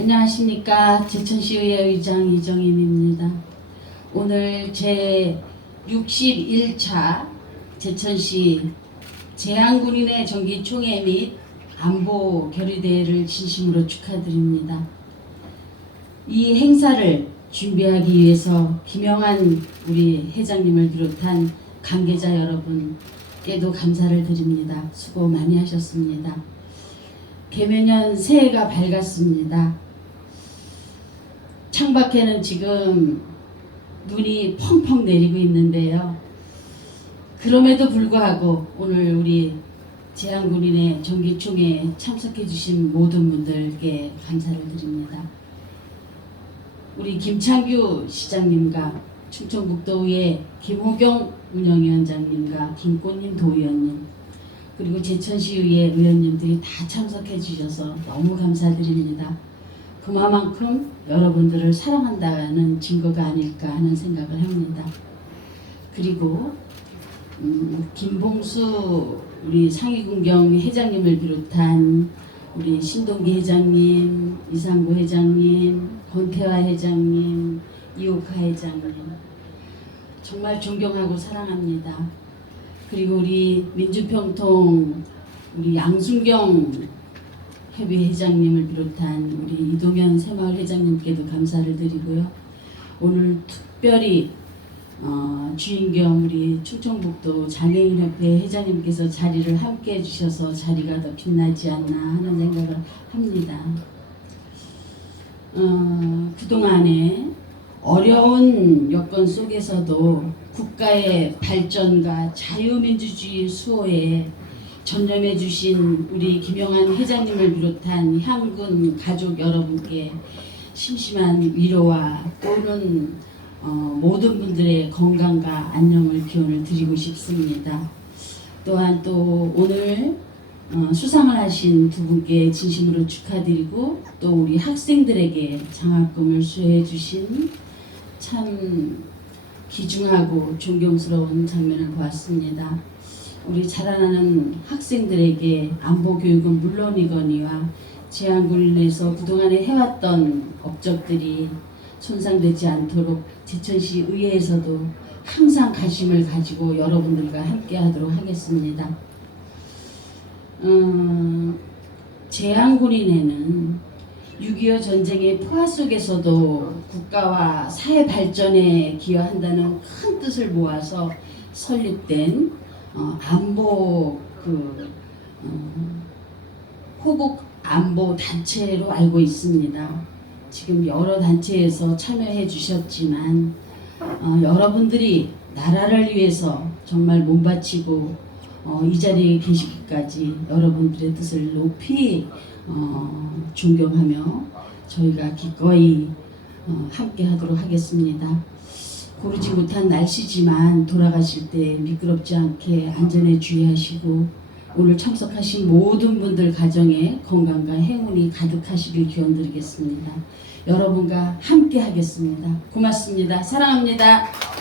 안녕하십니까 제천시의회 의장 이정임입니다. 오늘 제 61차 제천시 재향군인의 정기총회 및 안보 결의대회를 진심으로 축하드립니다. 이 행사를 준비하기 위해서 김영환 우리 회장님을 비롯한 관계자 여러분께도 감사를 드립니다. 수고 많이 하셨습니다. 개면년 새해가 밝았습니다. 창밖에는 지금 눈이 펑펑 내리고 있는데요. 그럼에도 불구하고 오늘 우리 재향군인의 정기총회에 참석해 주신 모든 분들께 감사를 드립니다. 우리 김창규 시장님과 충청북도의 김호경 운영위원장님과 김꽃님 도의원님 그리고 제천시의회 의원님들이 다 참석해 주셔서 너무 감사드립니다. 그만큼 여러분들을 사랑한다는 증거가 아닐까 하는 생각을 합니다. 그리고 음, 김봉수 우리 상위군경 회장님을 비롯한 우리 신동기 회장님, 이상구 회장님, 권태화 회장님, 이옥하 회장님 정말 존경하고 사랑합니다. 그리고 우리 민주평통 우리 양순경 협의 회장님을 비롯한 우리 회장님께도 감사를 드리고요. 오늘 특별히 어, 주인경 우리 충청북도 장애인협회 회장님께서 자리를 함께 해주셔서 자리가 더 빛나지 않나 하는 생각을 합니다. 어, 그동안에 어려운 여건 속에서도 국가의 발전과 자유민주주의 수호에 전념해 주신 우리 김영환 회장님을 비롯한 향군 가족 여러분께 심심한 위로와 또는 어, 모든 분들의 건강과 안녕을 기원을 드리고 싶습니다. 또한 또 오늘 어, 수상을 하신 두 분께 진심으로 축하드리고 또 우리 학생들에게 장학금을 수여해 주신 참 기중하고 존경스러운 장면을 보았습니다. 우리 자라나는 학생들에게 안보 교육은 물론이거니와 제한군에서 그동안에 해왔던 업적들이 손상되지 않도록 제천시 의회에서도 항상 관심을 가지고 여러분들과 함께 하도록 하겠습니다. 음, 제한군인에는 6.25 전쟁의 포화 속에서도 국가와 사회 발전에 기여한다는 큰 뜻을 모아서 설립된 어, 안보 그 어, 호국 안보 단체로 알고 있습니다. 지금 여러 단체에서 참여해 주셨지만 어, 여러분들이 나라를 위해서 정말 몸바치고 어, 이 자리에 계시기까지 여러분들의 뜻을 높이 어, 존경하며 저희가 기꺼이 어, 함께 하도록 하겠습니다. 고르지 못한 날씨지만 돌아가실 때 미끄럽지 않게 안전에 주의하시고 오늘 참석하신 모든 분들 가정에 건강과 행운이 가득하시길 기원 드리겠습니다. 여러분과 함께 하겠습니다. 고맙습니다. 사랑합니다.